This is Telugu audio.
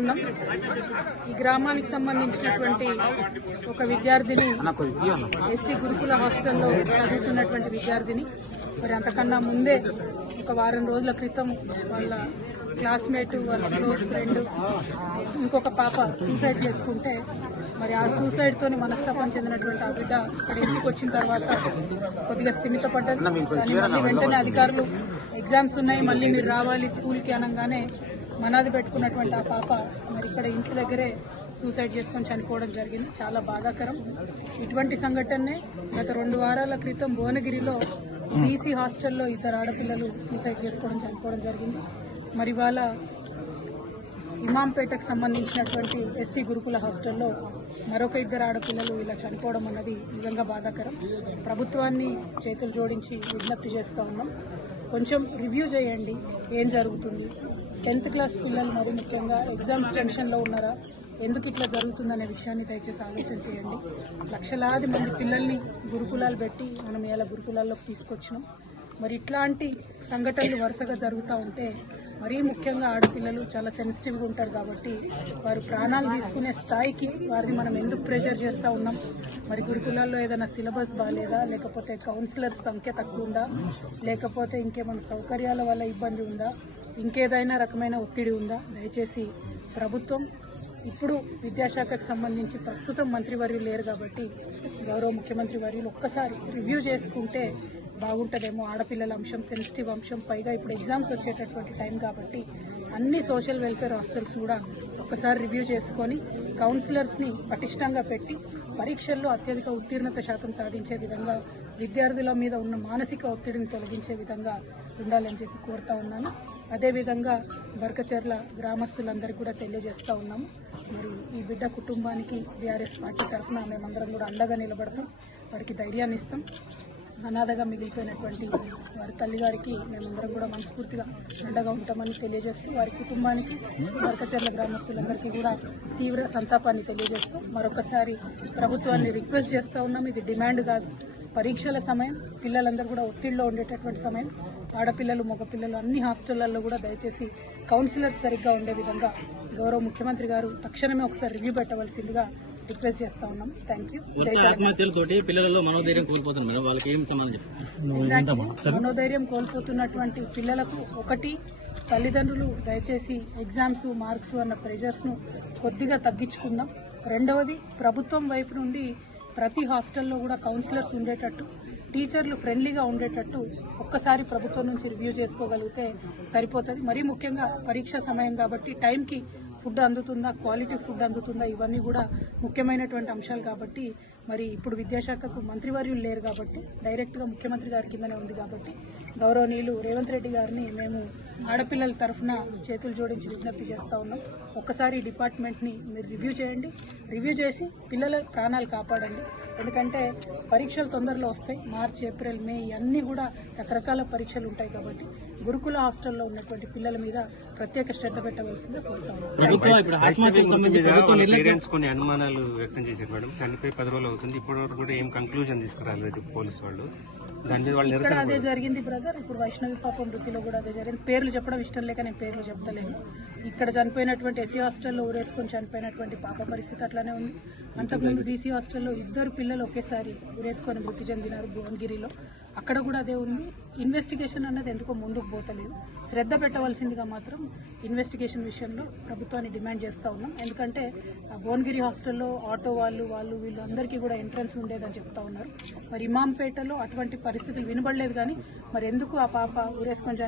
ఉన్నాం. ఈ గ్రామానికి సంబంధించినటువంటి ఒక విద్యార్థిని ఎస్సీ గురుకుల హాస్టల్లో చదువుతున్నటువంటి విద్యార్థిని మరి అంతకన్నా ముందే ఒక వారం రోజుల క్రితం వాళ్ళ క్లాస్మేట్, వాళ్ళ క్లోజ్ ఫ్రెండ్ ఇంకొక పాప సూసైడ్ చేసుకుంటే మరి ఆ సూసైడ్తో మనస్తాపం చెందినటువంటి ఆ బిడ్డ ఇక్కడ ఇంటికి వచ్చిన తర్వాత కొద్దిగా స్థిమితపడ్డది. కానీ మళ్ళీ వెంటనే అధికారులు ఎగ్జామ్స్ ఉన్నాయి, మళ్ళీ మీరు రావాలి స్కూల్కి అనగానే మనాది పెట్టుకున్నటువంటి ఆ పాప మరి ఇక్కడ ఇంటి దగ్గరే సూసైడ్ చేసుకొని చనిపోవడం జరిగింది. చాలా బాధాకరం. ఇటువంటి సంఘటనే గత 2 వారాల క్రితం భువనగిరిలో బీసీ హాస్టల్లో 2 ఆడపిల్లలు సూసైడ్ చేసుకోవడం చనిపోవడం జరిగింది. మరి వాళ్ళ ఇమాంపేటకు సంబంధించినటువంటి ఎస్సీ గురుకుల హాస్టల్లో మరొక 2 ఆడపిల్లలు ఇలా చనిపోవడం అన్నది నిజంగా బాధాకరం. ప్రభుత్వాన్ని చేతులు జోడించి విజ్ఞప్తి చేస్తూ ఉన్నాం, కొంచెం రివ్యూ చేయండి ఏం జరుగుతుంది. 10th క్లాస్ పిల్లలు మరి ముఖ్యంగా ఎగ్జామ్స్ టెన్షన్లో ఉన్నారా, ఎందుకు ఇట్లా జరుగుతుందనే విషయాన్ని దయచేసి ఆలోచన చేయండి. లక్షలాది మంది పిల్లల్ని గురుకులాలు పెట్టి మనం ఇలా గురుకులాల్లోకి తీసుకొచ్చినాం. మరి ఇట్లాంటి సంఘటనలు వరుసగా జరుగుతూ ఉంటే మరీ ముఖ్యంగా ఆడపిల్లలు చాలా సెన్సిటివ్గా ఉంటారు కాబట్టి వారు ప్రాణాలు తీసుకునే స్థాయికి వారిని మనం ఎందుకు ప్రెషర్ చేస్తూ ఉన్నాం. మరి గురుకులాల్లో ఏదైనా సిలబస్ బాగాలేదా, లేకపోతే కౌన్సిలర్స్ సంఖ్య తక్కువ ఉందా, లేకపోతే ఇంకేమైనా సౌకర్యాల వల్ల ఇబ్బంది ఉందా, ఇంకేదైనా రకమైన ఒత్తిడి ఉందా. దయచేసి ప్రభుత్వం ఇప్పుడు విద్యాశాఖకు సంబంధించి ప్రస్తుతం మంత్రివర్యులు లేరు కాబట్టి గౌరవ ముఖ్యమంత్రి వర్యులు ఒక్కసారి రివ్యూ చేసుకుంటే బాగుంటుందేమో. ఆడపిల్లల అంశం సెన్సిటివ్ అంశం, పైగా ఇప్పుడు ఎగ్జామ్స్ వచ్చేటటువంటి టైం కాబట్టి అన్ని సోషల్ వెల్ఫేర్ హాస్టల్స్ కూడా ఒక్కసారి రివ్యూ చేసుకొని కౌన్సిలర్స్ని పటిష్టంగా పెట్టి పరీక్షల్లో అత్యధిక ఉత్తీర్ణత శాతం సాధించే విధంగా విద్యార్థుల మీద ఉన్న మానసిక ఒత్తిడిని తొలగించే విధంగా ఉండాలని చెప్పి కోరుతా ఉన్నాను. అదేవిధంగా బర్కచెర్ల గ్రామస్తులందరికీ కూడా తెలియజేస్తూ ఉన్నాము, మరి ఈ బిడ్డ కుటుంబానికి బీఆర్ఎస్ పార్టీ తరఫున మేమందరం కూడా అండగా నిలబడతాం, వారికి ధైర్యాన్ని ఇస్తాం. అనాథగా మిగిలిపోయినటువంటి వారి తల్లిగారికి మేమందరం కూడా మనస్ఫూర్తిగా అండగా ఉంటామని తెలియజేస్తూ వారి కుటుంబానికి బర్కచెర్ల గ్రామస్తులందరికీ కూడా తీవ్ర సంతాపాన్ని తెలియజేస్తూ మరొకసారి ప్రభుత్వాన్ని రిక్వెస్ట్ చేస్తూ ఉన్నాం. ఇది డిమాండ్ కాదు, పరీక్షల సమయం, పిల్లలందరూ కూడా ఒత్తిడిలో ఉండేటటువంటి సమయం. ఆడపిల్లలు మగపిల్లలు అన్ని హాస్టళ్లలో కూడా దయచేసి కౌన్సిలర్స్ సరిగ్గా ఉండే విధంగా గౌరవ ముఖ్యమంత్రి గారు తక్షణమే ఒకసారి రివ్యూ పెట్టవలసిందిగా రిక్వెస్ట్ చేస్తా ఉన్నాం. Thank you. మనోధైర్యం కోల్పోతున్నటువంటి పిల్లలకు ఒకటి, తల్లిదండ్రులు దయచేసి ఎగ్జామ్స్, మార్క్స్ అన్న ప్రెషర్స్ను కొద్దిగా తగ్గించుకుందాం. రెండవది, ప్రభుత్వం వైపు నుండి ప్రతి హాస్టల్లో కూడా కౌన్సిలర్స్ ఉండేటట్టు, టీచర్లు ఫ్రెండ్లీగా ఉండేటట్టు ఒక్కసారి ప్రభుత్వం నుంచి రివ్యూ చేసుకోగలిగితే సరిపోతుంది. మరీ ముఖ్యంగా పరీక్ష సమయం కాబట్టి టైంకి ఫుడ్ అందుతుందా, క్వాలిటీ ఫుడ్ అందుతుందా, ఇవన్నీ కూడా ముఖ్యమైనటువంటి అంశాలు కాబట్టి మరి ఇప్పుడు విద్యాశాఖకు మంత్రివర్యులు లేరు కాబట్టి డైరెక్ట్గా ముఖ్యమంత్రి గారి కిందనే ఉంది కాబట్టి గౌరవనీయులు రేవంత్ రెడ్డి గారిని మేము ఆడపిల్లల తరఫున చేతులు జోడించి విజ్ఞప్తి చేస్తూ ఉన్నాం. ఒక్కసారి ఈ డిపార్ట్మెంట్ని మీరు రివ్యూ చేయండి, రివ్యూ చేసి పిల్లల ప్రాణాలు కాపాడండి. ఎందుకంటే పరీక్షలు తొందరలో వస్తాయి, మార్చి, ఏప్రిల్, మే ఇవన్నీ కూడా రకరకాల పరీక్షలు ఉంటాయి కాబట్టి గురుకుల హాస్టల్లో ఉన్నటువంటి పిల్లల మీద ప్రత్యేక శ్రద్ధ పెట్టవలసిందిగా కోరుతాం. కొన్ని అనుమానాలు వ్యక్తం చేశారు మేడం, చనిపోయి 10 రోజులు అవుతుంది, ఇప్పటివరకు కూడా ఏం కంక్లూజన్ తీసుకురాలేదు పోలీసు వాళ్ళు. ఇక్కడ అదే జరిగింది బ్రదర్. ఇప్పుడు వైష్ణవి పాపం వృత్తిలో కూడా అదే జరిగింది. పేర్లు చెప్పడం ఇష్టం లేక నేను పేర్లు చెప్తలేను. ఇక్కడ చనిపోయినటువంటి ఎస్సీ హాస్టల్లో ఊరేసుకొని చనిపోయినటువంటి పాప పరిస్థితి అట్లానే ఉంది. అంతకుముందు బీసీ హాస్టల్లో 2 పిల్లలు ఒకేసారి ఊరేసుకొని మృతి చెందినారు భువనగిరిలో, అక్కడ కూడా అదే ఉంది. ఇన్వెస్టిగేషన్ అన్నది ఎందుకో ముందుకు పోతలేదు. శ్రద్ధ పెట్టవలసిందిగా మాత్రం ఇన్వెస్టిగేషన్ విషయంలో ప్రభుత్వాన్ని డిమాండ్ చేస్తూ ఉన్నాం. ఎందుకంటే భువనగిరి హాస్టల్లో ఆటో వాళ్ళు వీళ్ళు అందరికీ కూడా ఎంట్రన్స్ ఉండేదని చెప్తా ఉన్నారు. మరి ఇమాంపేటలో అటువంటి పరిస్థితులు వినబడలేదు, కానీ మరి ఎందుకు ఆ పాప ఊరేసుకొని